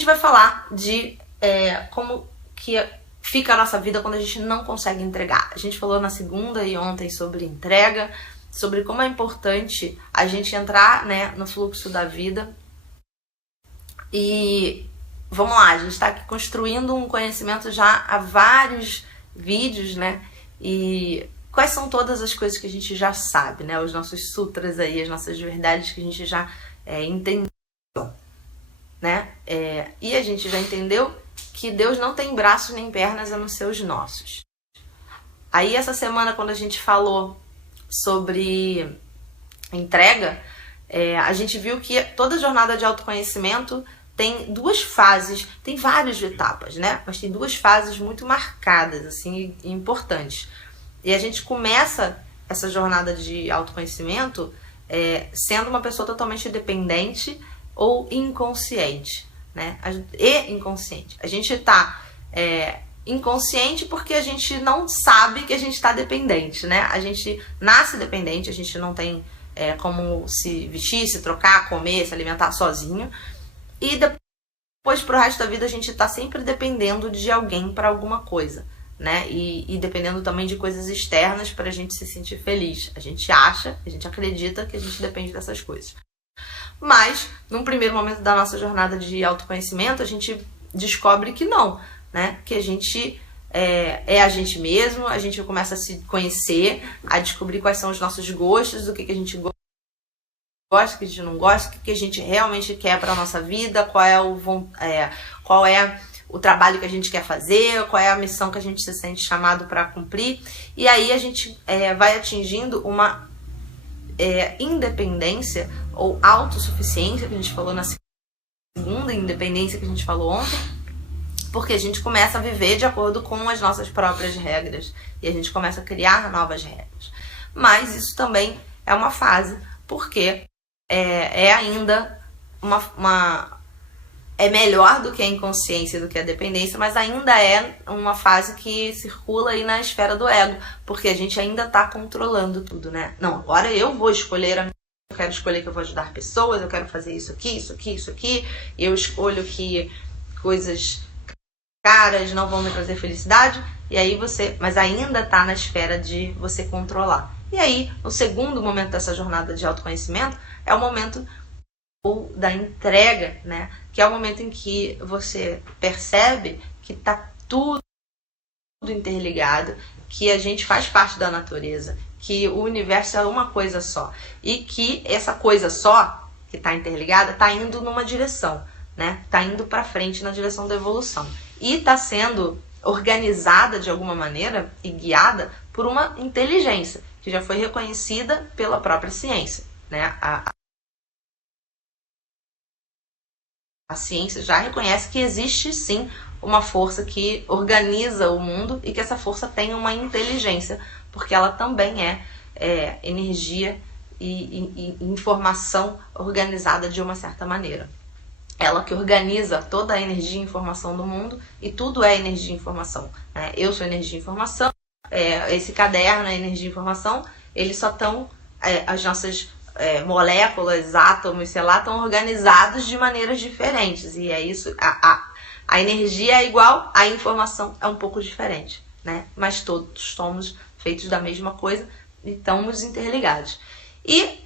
gente vai falar de como que fica a nossa vida quando a gente não consegue entregar. A gente falou na segunda e ontem sobre entrega, sobre como é importante a gente entrar, né, no fluxo da vida. E vamos lá, a gente está aqui construindo um conhecimento já há vários vídeos, né? E quais são todas as coisas que a gente já sabe, né? Os nossos sutras aí, as nossas verdades que a gente já entendeu, né? E a gente já entendeu que Deus não tem braços nem pernas a não ser os nossos. Aí essa semana, quando a gente falou sobre entrega, a gente viu que toda jornada de autoconhecimento tem duas fases, tem várias etapas, né? Mas tem duas fases muito marcadas, assim, e importantes. E a gente começa essa jornada de autoconhecimento sendo uma pessoa totalmente dependente ou inconsciente, né? E inconsciente. A gente tá inconsciente porque a gente não sabe que a gente está dependente, né? A gente nasce dependente, a gente não tem como se vestir, se trocar, comer, se alimentar sozinho. E depois, pro resto da vida, a gente tá sempre dependendo de alguém para alguma coisa, né? E dependendo também de coisas externas pra gente se sentir feliz. A gente acha, a gente acredita que a gente depende dessas coisas. Mas, num primeiro momento da nossa jornada de autoconhecimento, a gente descobre que não, né? Que a gente é a gente mesmo, a gente começa a se conhecer, a descobrir quais são os nossos gostos, o que a gente gosta, o que a gente não gosta, o que a gente realmente quer para a nossa vida, qual é o trabalho que a gente quer fazer, qual é a missão que a gente se sente chamado para cumprir. E aí a gente vai atingindo uma independência ou autossuficiência, que a gente falou na segunda, independência que a gente falou ontem, porque a gente começa a viver de acordo com as nossas próprias regras e a gente começa a criar novas regras. Mas isso também é uma fase, porque ainda é melhor do que a inconsciência, do que a dependência, mas ainda é uma fase que circula aí na esfera do ego, porque a gente ainda está controlando tudo, né? Não, agora eu vou escolher eu quero escolher que eu vou ajudar pessoas, eu quero fazer isso aqui, isso aqui, isso aqui, eu escolho que coisas caras não vão me trazer felicidade, e aí mas ainda está na esfera de você controlar. E aí, o segundo momento dessa jornada de autoconhecimento é o momento da entrega, né? Que é o momento em que você percebe que está tudo interligado, que a gente faz parte da natureza, que o universo é uma coisa só e que essa coisa só que está interligada está indo numa direção, né? Está indo para frente na direção da evolução e está sendo organizada de alguma maneira e guiada por uma inteligência que já foi reconhecida pela própria ciência, né? A ciência já reconhece que existe sim uma força que organiza o mundo e que essa força tem uma inteligência, porque ela também é energia e informação organizada de uma certa maneira. Ela que organiza toda a energia e informação do mundo, e tudo é energia e informação, né? Eu sou energia e informação, esse caderno é energia e informação, eles só estão, as nossas moléculas, átomos, sei lá, estão organizados de maneiras diferentes, e é isso, a energia é igual, a informação é um pouco diferente, né? Mas todos somos feitos da mesma coisa e estamos interligados. E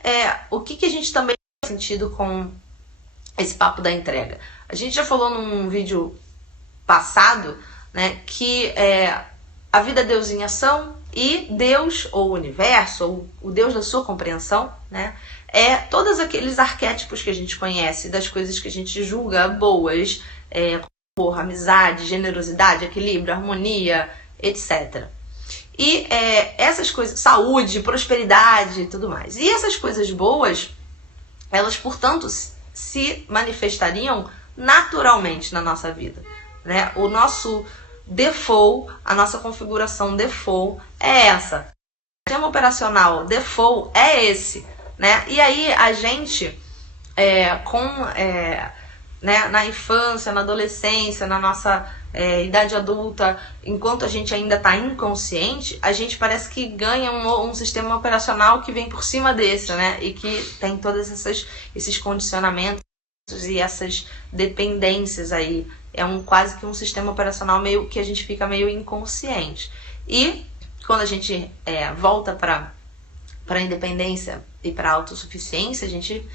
o que a gente também faz sentido com esse papo da entrega? A gente já falou num vídeo passado, né, que a vida é Deus em ação, e Deus, ou o universo, ou o Deus da sua compreensão, né, é todos aqueles arquétipos que a gente conhece, das coisas que a gente julga boas, amor, amizade, generosidade, equilíbrio, harmonia, etc. E essas coisas, saúde, prosperidade e tudo mais. E essas coisas boas, elas, portanto, se manifestariam naturalmente na nossa vida, né? O nosso default, a nossa configuração default é essa. O sistema operacional default é esse, né? E aí a gente, né, na infância, na adolescência, na nossa idade adulta, enquanto a gente ainda está inconsciente, a gente parece que ganha um sistema operacional que vem por cima desse, né? E que tem todos esses condicionamentos, e essas dependências aí. É quase que um sistema operacional meio que a gente fica meio inconsciente. E quando a gente volta para a independência e para a autossuficiência, a gente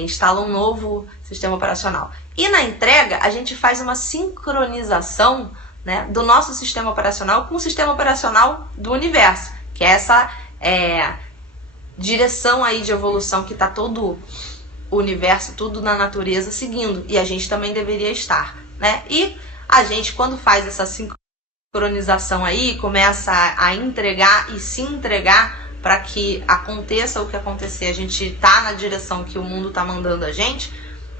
instala um novo sistema operacional. E na entrega, a gente faz uma sincronização, né, do nosso sistema operacional com o sistema operacional do universo, que é essa direção aí de evolução que está todo o universo, tudo na natureza seguindo, e a gente também deveria estar, né? E a gente, quando faz essa sincronização aí, começa a entregar e se entregar para que aconteça o que acontecer, a gente tá na direção que o mundo tá mandando a gente,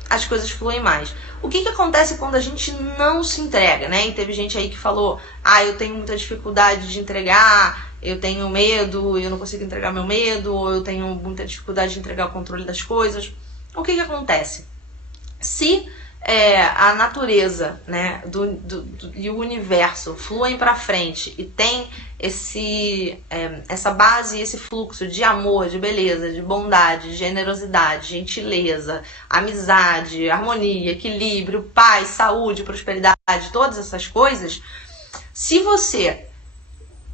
as coisas fluem mais. O que acontece quando a gente não se entrega, né? E teve gente aí que falou, eu tenho muita dificuldade de entregar, eu tenho medo, eu não consigo entregar meu medo, ou eu tenho muita dificuldade de entregar o controle das coisas. O que acontece? Se a natureza, né, e o universo fluem para frente e tem essa base, esse fluxo de amor, de beleza, de bondade, de generosidade, gentileza, amizade, harmonia, equilíbrio, paz, saúde, prosperidade, todas essas coisas, se você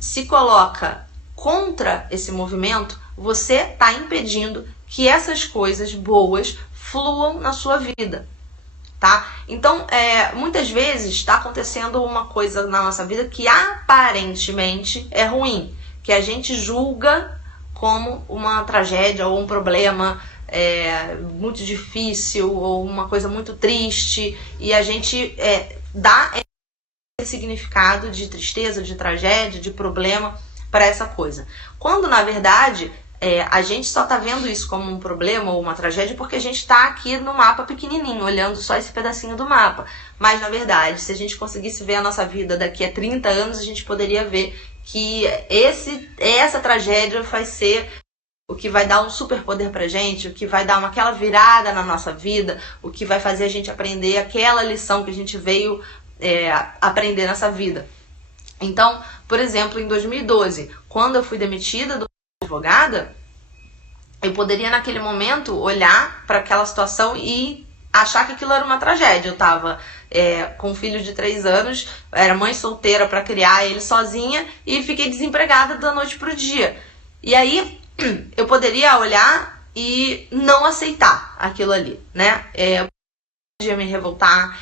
se coloca contra esse movimento, você está impedindo que essas coisas boas fluam na sua vida. Tá? Então, muitas vezes está acontecendo uma coisa na nossa vida que aparentemente é ruim, que a gente julga como uma tragédia ou um problema muito difícil ou uma coisa muito triste, e a gente dá esse significado de tristeza, de tragédia, de problema para essa coisa. Quando, na verdade, a gente só tá vendo isso como um problema ou uma tragédia porque a gente tá aqui no mapa pequenininho, olhando só esse pedacinho do mapa. Mas, na verdade, se a gente conseguisse ver a nossa vida daqui a 30 anos, a gente poderia ver que essa tragédia vai ser o que vai dar um superpoder pra gente, o que vai dar aquela virada na nossa vida, o que vai fazer a gente aprender aquela lição que a gente veio aprender nessa vida. Então, por exemplo, em 2012, quando eu fui demitida do advogada, eu poderia naquele momento olhar para aquela situação e achar que aquilo era uma tragédia. Eu tava com um filho de 3 anos, era mãe solteira para criar ele sozinha e fiquei desempregada da noite pro dia. E aí eu poderia olhar e não aceitar aquilo ali, né? Eu podia me revoltar.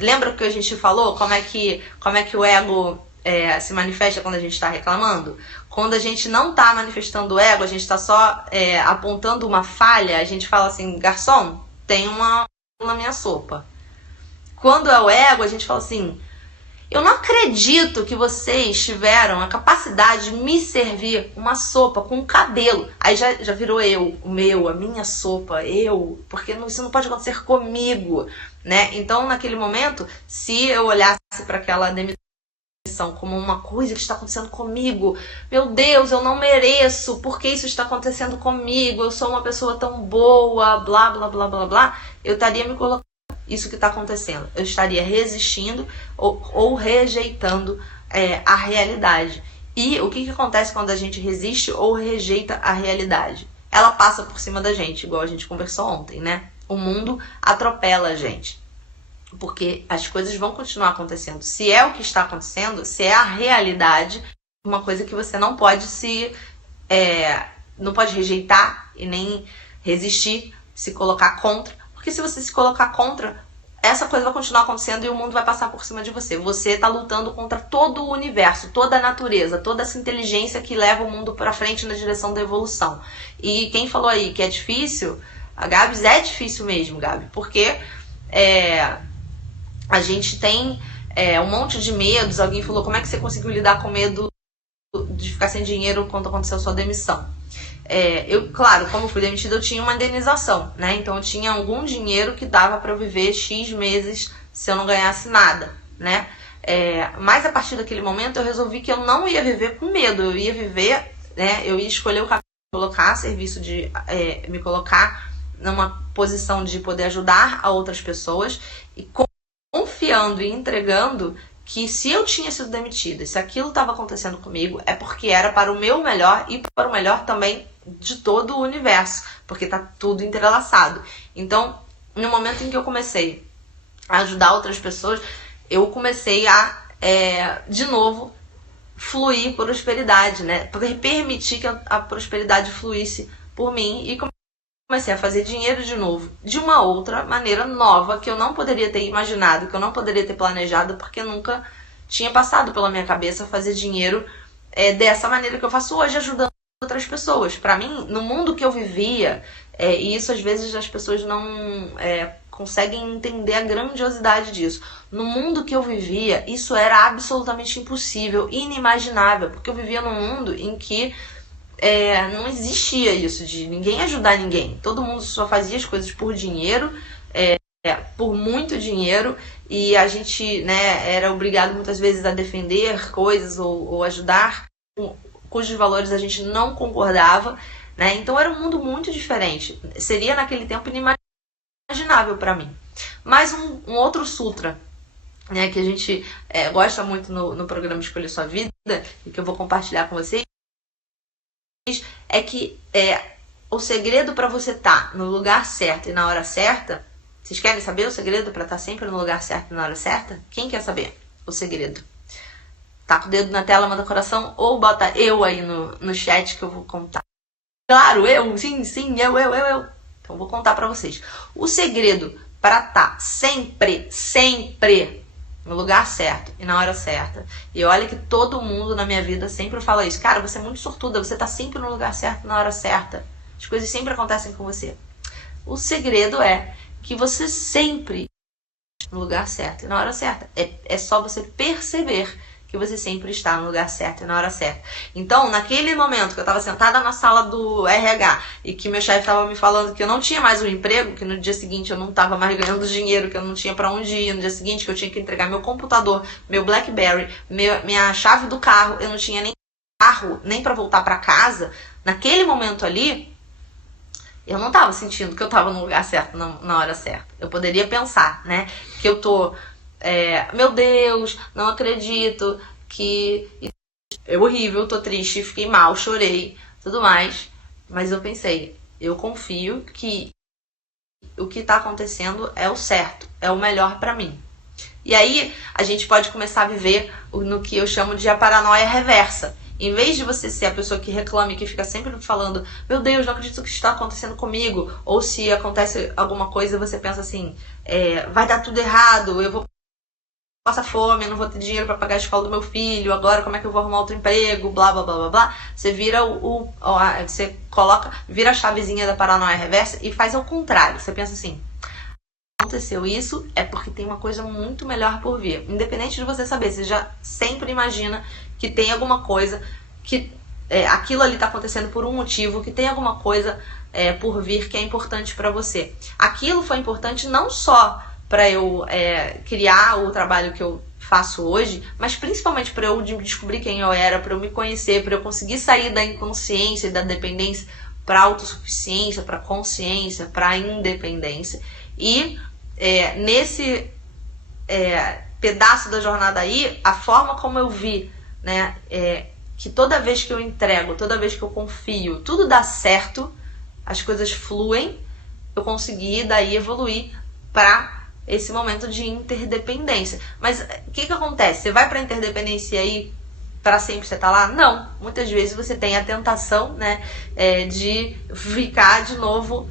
Lembra que a gente falou como é que o ego se manifesta quando a gente está reclamando? Quando a gente não está manifestando o ego, a gente está só apontando uma falha, a gente fala assim, garçom, tem uma na minha sopa. Quando é o ego, a gente fala assim, eu não acredito que vocês tiveram a capacidade de me servir uma sopa com cabelo. Aí já virou a minha sopa, porque isso não pode acontecer comigo, né? Então, naquele momento, se eu olhasse para aquela demissão como uma coisa que está acontecendo comigo, meu Deus, eu não mereço, por que isso está acontecendo comigo, eu sou uma pessoa tão boa, blá, blá, blá, blá, blá, eu estaria me colocando isso que está acontecendo, eu estaria resistindo ou rejeitando a realidade. E o que acontece quando a gente resiste ou rejeita a realidade? Ela passa por cima da gente, igual a gente conversou ontem, né? O mundo atropela a gente. Porque as coisas vão continuar acontecendo. Se é o que está acontecendo, se é a realidade, uma coisa que você não pode não pode rejeitar e nem resistir, se colocar contra. Porque se você se colocar contra, essa coisa vai continuar acontecendo e o mundo vai passar por cima de você. Você está lutando contra todo o universo, toda a natureza, toda essa inteligência que leva o mundo para frente na direção da evolução. E quem falou aí que é difícil, a Gabs, é difícil mesmo, Gabi, porque a gente tem um monte de medos. Alguém falou, como é que você conseguiu lidar com medo de ficar sem dinheiro quando aconteceu a sua demissão? Claro, como fui demitida, eu tinha uma indenização, né? Então eu tinha algum dinheiro que dava para eu viver X meses se eu não ganhasse nada, né? Mas a partir daquele momento eu resolvi que eu não ia viver com medo, eu ia viver, né? Eu ia escolher o caminho de colocar serviço, de me colocar numa posição de poder ajudar a outras pessoas e confiando e entregando que se eu tinha sido demitida, se aquilo estava acontecendo comigo, é porque era para o meu melhor e para o melhor também de todo o universo, porque tá tudo entrelaçado. Então, no momento em que eu comecei a ajudar outras pessoas, eu comecei a, de novo, fluir prosperidade, né? Permitir que a prosperidade fluísse por mim e comecei a fazer dinheiro de novo, de uma outra maneira nova, que eu não poderia ter imaginado, que eu não poderia ter planejado, porque nunca tinha passado pela minha cabeça fazer dinheiro dessa maneira que eu faço hoje, ajudando outras pessoas. Pra mim, no mundo que eu vivia, e isso às vezes as pessoas não conseguem entender a grandiosidade disso. No mundo que eu vivia, isso era absolutamente impossível, inimaginável, porque eu vivia num mundo em que não existia isso de ninguém ajudar ninguém. Todo mundo só fazia as coisas por dinheiro, por muito dinheiro, e a gente, né, era obrigado muitas vezes a defender coisas ou ajudar cujos valores a gente não concordava, né? Então era um mundo muito diferente. Seria naquele tempo inimaginável para mim. Mas um outro sutra, né, que a gente gosta muito no programa Escolha Sua Vida, e que eu vou compartilhar com vocês, é que o segredo para você estar no lugar certo e na hora certa. Vocês querem saber o segredo para estar sempre no lugar certo e na hora certa? Quem quer saber o segredo? Tá com o dedo na tela, manda coração, ou bota eu aí no chat que eu vou contar. Claro, eu, sim, eu. Então vou contar para vocês. O segredo para estar sempre no lugar certo e na hora certa. E olha que todo mundo na minha vida sempre fala isso. Cara, você é muito sortuda, você tá sempre no lugar certo e na hora certa. As coisas sempre acontecem com você. O segredo é que você sempre no lugar certo e na hora certa. É só você perceber que você sempre está no lugar certo e na hora certa. Então, naquele momento que eu estava sentada na sala do RH e que meu chefe estava me falando que eu não tinha mais um emprego, que no dia seguinte eu não estava mais ganhando dinheiro, que eu não tinha para onde ir, no dia seguinte que eu tinha que entregar meu computador, meu BlackBerry, minha chave do carro, eu não tinha nem carro, nem para voltar para casa, naquele momento ali, eu não estava sentindo que eu estava no lugar certo na hora certa. Eu poderia pensar, né, que eu tô meu Deus, não acredito, que é horrível, tô triste, fiquei mal, chorei, tudo mais. Mas eu pensei, eu confio que o que tá acontecendo é o certo, é o melhor pra mim. E aí a gente pode começar a viver no que eu chamo de a paranoia reversa. Em vez de você ser a pessoa que reclama, que fica sempre falando, meu Deus, não acredito que isso está acontecendo comigo, ou se acontece alguma coisa, você pensa assim, vai dar tudo errado, eu vou passar fome, eu não vou ter dinheiro para pagar a escola do meu filho, agora como é que eu vou arrumar outro emprego, blá blá blá blá blá. Você vira vira a chavezinha da paranoia reversa e faz ao contrário. Você pensa assim, aconteceu isso, é porque tem uma coisa muito melhor por vir. Independente de você saber, você já sempre imagina que tem alguma coisa, que aquilo ali tá acontecendo por um motivo, que tem alguma coisa por vir que é importante para você. Aquilo foi importante não só para eu criar o trabalho que eu faço hoje, mas principalmente para eu descobrir quem eu era, para eu me conhecer, para eu conseguir sair da inconsciência e da dependência para autossuficiência, para consciência, para independência. E nesse pedaço da jornada aí, a forma como eu vi, né, que toda vez que eu entrego, toda vez que eu confio, tudo dá certo, as coisas fluem, eu consegui daí evoluir para esse momento de interdependência. Mas o que acontece? Você vai para interdependência aí para sempre você tá lá? Não. Muitas vezes você tem a tentação, né, de ficar de novo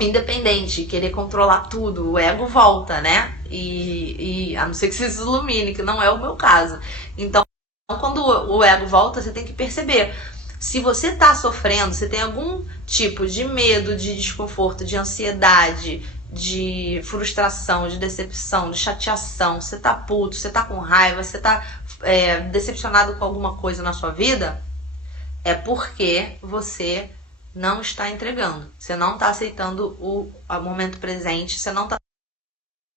independente, querer controlar tudo. O ego volta, né? E a não ser que você se ilumine, que não é o meu caso. Então, quando o ego volta, você tem que perceber. Se você tá sofrendo, se tem algum tipo de medo, de desconforto, de ansiedade, de frustração, de decepção, de chateação, você tá puto, você tá com raiva, você tá decepcionado com alguma coisa na sua vida, é porque você não está entregando, você não está aceitando o momento presente, você não está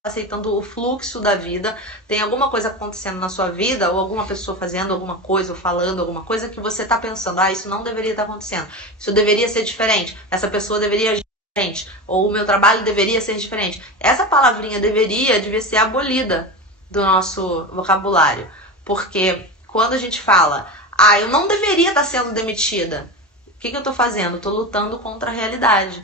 aceitando o fluxo da vida, tem alguma coisa acontecendo na sua vida, ou alguma pessoa fazendo alguma coisa, ou falando alguma coisa que você está pensando, isso não deveria estar acontecendo, isso deveria ser diferente, essa pessoa deveria agir diferente, ou o meu trabalho deveria ser diferente. Essa palavrinha devia ser abolida do nosso vocabulário, porque quando a gente fala, eu não deveria estar sendo demitida, o que eu estou fazendo? Estou lutando contra a realidade.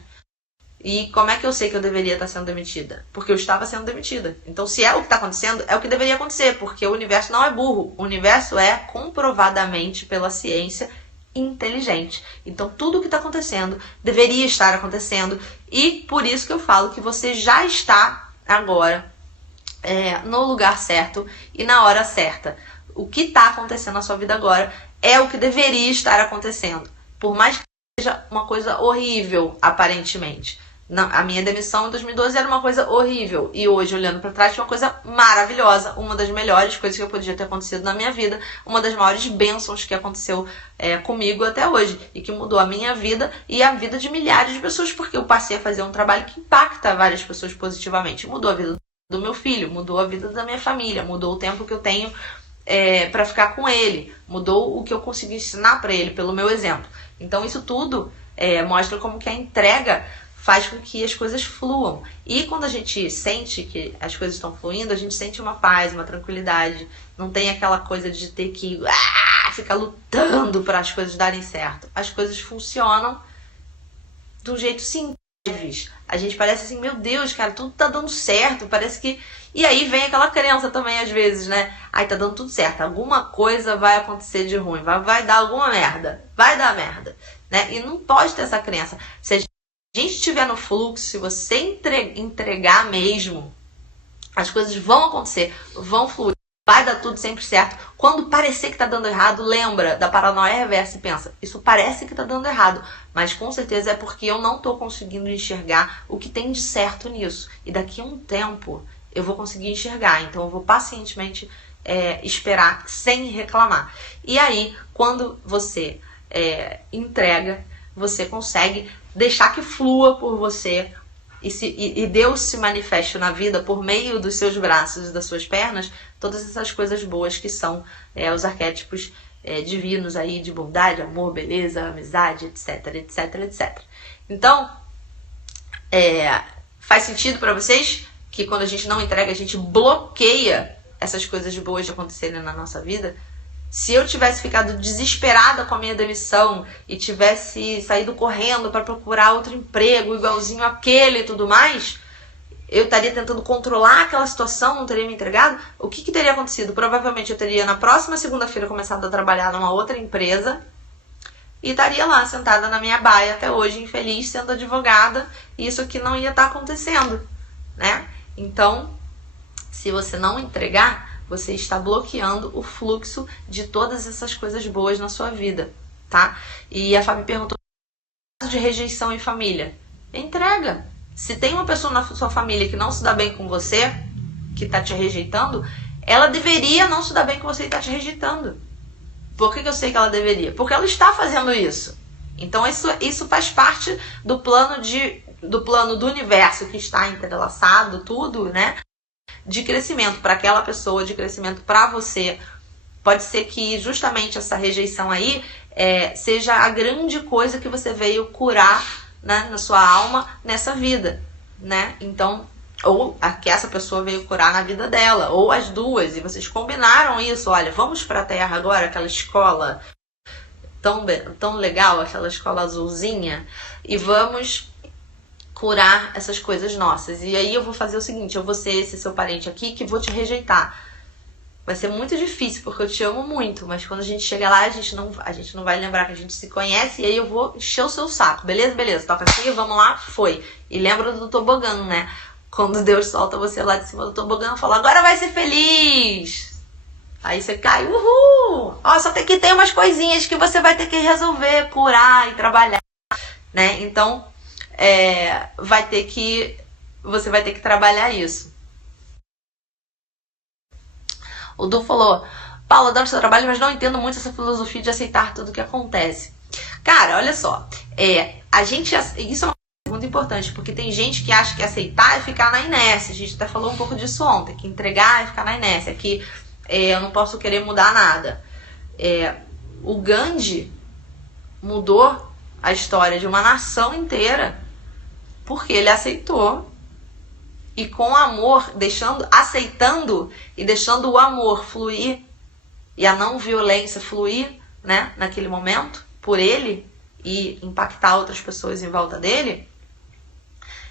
E como é que eu sei que eu deveria estar sendo demitida? Porque eu estava sendo demitida. Então, se é o que está acontecendo, é o que deveria acontecer, porque o universo não é burro. O universo é, comprovadamente pela ciência, inteligente. Então, tudo o que está acontecendo deveria estar acontecendo. E por isso que eu falo que você já está agora no lugar certo e na hora certa. O que está acontecendo na sua vida agora é o que deveria estar acontecendo. Por mais que seja uma coisa horrível, aparentemente. Não, a minha demissão em 2012 era uma coisa horrível. E hoje, olhando pra trás, foi uma coisa maravilhosa. Uma das melhores coisas que eu podia ter acontecido na minha vida. Uma das maiores bênçãos que aconteceu comigo até hoje. E que mudou a minha vida e a vida de milhares de pessoas. Porque eu passei a fazer um trabalho que impacta várias pessoas positivamente. Mudou a vida do meu filho, mudou a vida da minha família. Mudou o tempo que eu tenho pra ficar com ele. Mudou o que eu consegui ensinar pra ele, pelo meu exemplo. Então isso tudo mostra como que a entrega faz com que as coisas fluam. E quando a gente sente que as coisas estão fluindo, a gente sente uma paz, uma tranquilidade. Não tem aquela coisa de ter que ficar lutando para as coisas darem certo. As coisas funcionam de um jeito simples. A gente parece assim, meu Deus, cara, tudo tá dando certo. Parece que... E aí vem aquela crença também, às vezes, né? Ai, tá dando tudo certo. Alguma coisa vai acontecer de ruim. Vai dar alguma merda. Vai dar merda. Né? E não pode ter essa crença. Se a gente estiver no fluxo, se você entregar mesmo, as coisas vão acontecer, vão fluir, vai dar tudo sempre certo. Quando parecer que tá dando errado, lembra da paranoia reversa e pensa, isso parece que tá dando errado, mas com certeza é porque eu não tô conseguindo enxergar o que tem de certo nisso. E daqui a um tempo eu vou conseguir enxergar, então eu vou pacientemente esperar sem reclamar. E aí, quando você entrega, você consegue deixar que flua por você e Deus se manifeste na vida por meio dos seus braços e das suas pernas, todas essas coisas boas que são os arquétipos divinos aí de bondade, amor, beleza, amizade, etc, etc, etc. Então, faz sentido para vocês que quando a gente não entrega, a gente bloqueia essas coisas boas de acontecerem na nossa vida? Se eu tivesse ficado desesperada com a minha demissão e tivesse saído correndo para procurar outro emprego igualzinho àquele e tudo mais, eu estaria tentando controlar aquela situação, não teria me entregado. O que teria acontecido? Provavelmente eu teria na próxima segunda-feira começado a trabalhar numa outra empresa e estaria lá sentada na minha baia até hoje, infeliz, sendo advogada, e isso aqui não ia estar acontecendo, né? Então, se você não entregar, você está bloqueando o fluxo de todas essas coisas boas na sua vida, tá? E a Fábio perguntou de rejeição em família. Entrega. Se tem uma pessoa na sua família que não se dá bem com você, que está te rejeitando, ela deveria não se dar bem com você e está te rejeitando. Por que eu sei que ela deveria? Porque ela está fazendo isso. Então isso faz parte do plano do universo que está entrelaçado, tudo, né? De crescimento para aquela pessoa, de crescimento para você. Pode ser que justamente essa rejeição aí seja a grande coisa que você veio curar, né, na sua alma nessa vida, né? Então, ou a que essa pessoa veio curar na vida dela, ou as duas, e vocês combinaram isso. Olha, vamos para a Terra agora, aquela escola tão legal, aquela escola azulzinha, e vamos curar essas coisas nossas. E aí eu vou fazer o seguinte, eu vou ser esse seu parente aqui que vou te rejeitar. Vai ser muito difícil, porque eu te amo muito, mas quando a gente chegar lá, a gente não vai lembrar que a gente se conhece, e aí eu vou encher o seu saco. Beleza? Beleza. Toca assim, vamos lá, foi. E lembra do tobogã, né? Quando Deus solta você lá de cima do tobogã, fala, agora vai ser feliz. Aí você cai, uhul! Ó, só que tem umas coisinhas que você vai ter que resolver, curar e trabalhar, né? Então, você vai ter que trabalhar isso. O Du falou, Paula, adoro seu trabalho, mas não entendo muito essa filosofia de aceitar tudo que acontece. Cara, olha só, isso é uma coisa muito importante, porque tem gente que acha que aceitar é ficar na inércia. A gente até falou um pouco disso ontem, que entregar é ficar na inércia, que eu não posso querer mudar nada. O Gandhi mudou a história de uma nação inteira porque ele aceitou. E com amor, aceitando e deixando o amor fluir e a não violência fluir, né, naquele momento, por ele e impactar outras pessoas em volta dele,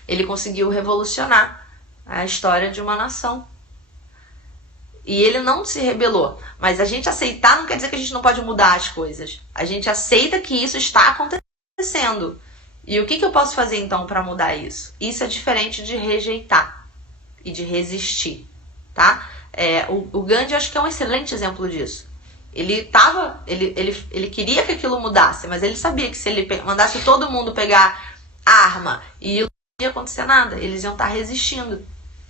Ele conseguiu revolucionar a história de uma nação. E ele não se rebelou. Mas a gente aceitar não quer dizer que a gente não pode mudar as coisas. A gente aceita que isso está acontecendo. E o que eu posso fazer então para mudar isso? Isso é diferente de rejeitar e de resistir, tá? O Gandhi acho que é um excelente exemplo disso. Ele queria que aquilo mudasse, mas ele sabia que se ele mandasse todo mundo pegar arma e não ia acontecer nada, eles iam estar resistindo.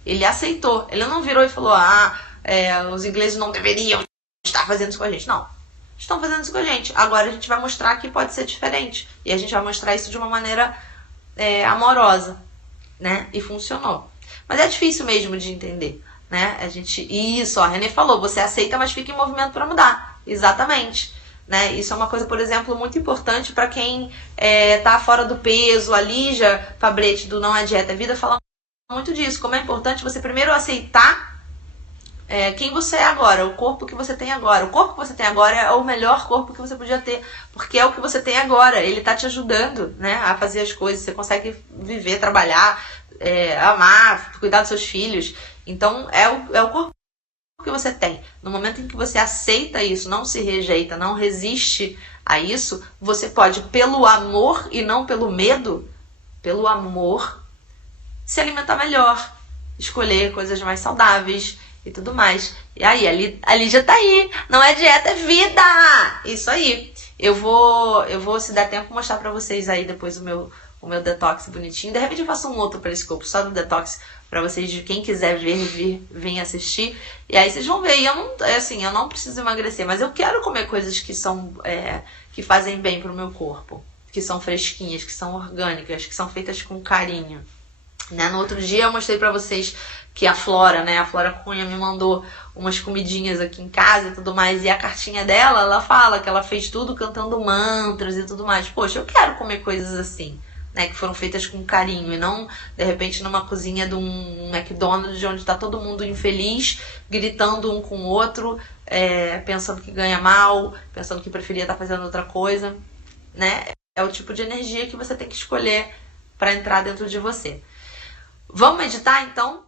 Ele aceitou. Ele não virou e falou, os ingleses não deveriam estar fazendo isso com a gente. Não, estão fazendo isso com a gente. Agora a gente vai mostrar que pode ser diferente. E a gente vai mostrar isso de uma maneira amorosa, né? E funcionou. Mas é difícil mesmo de entender, né? A Renê falou, você aceita, mas fica em movimento para mudar. Exatamente. Né? Isso é uma coisa, por exemplo, muito importante para quem tá fora do peso. A Lígia Fabretti, do Não é Dieta, é Vida, fala muito disso. Como é importante você primeiro aceitar quem você é agora, o corpo que você tem agora. O corpo que você tem agora é o melhor corpo que você podia ter, porque é o que você tem agora. Ele tá te ajudando, né, a fazer as coisas. Você consegue viver, trabalhar, amar, cuidar dos seus filhos. Então é o corpo que você tem. No momento em que você aceita isso, não se rejeita, não resiste a isso, você pode, pelo amor e não pelo medo, pelo amor, se alimentar melhor, escolher coisas mais saudáveis e tudo mais. E aí, a Lígia tá aí. Não é dieta, é vida! Isso aí. Eu vou, se der tempo, mostrar pra vocês aí depois o meu detox bonitinho. De repente eu faço um outro periscope só do detox pra vocês, de quem quiser vir assistir. E aí vocês vão ver. E eu não preciso emagrecer, mas eu quero comer coisas que são que fazem bem pro meu corpo, que são fresquinhas, que são orgânicas, que são feitas com carinho. Né? No outro dia eu mostrei pra vocês que a Flora Cunha me mandou umas comidinhas aqui em casa e tudo mais, e a cartinha dela, ela fala que ela fez tudo cantando mantras e tudo mais. Poxa, eu quero comer coisas assim, né, que foram feitas com carinho, e não, de repente, numa cozinha de um McDonald's, onde tá todo mundo infeliz, gritando um com o outro, pensando que ganha mal, pensando que preferia estar fazendo outra coisa, né? É o tipo de energia que você tem que escolher para entrar dentro de você. Vamos meditar, então?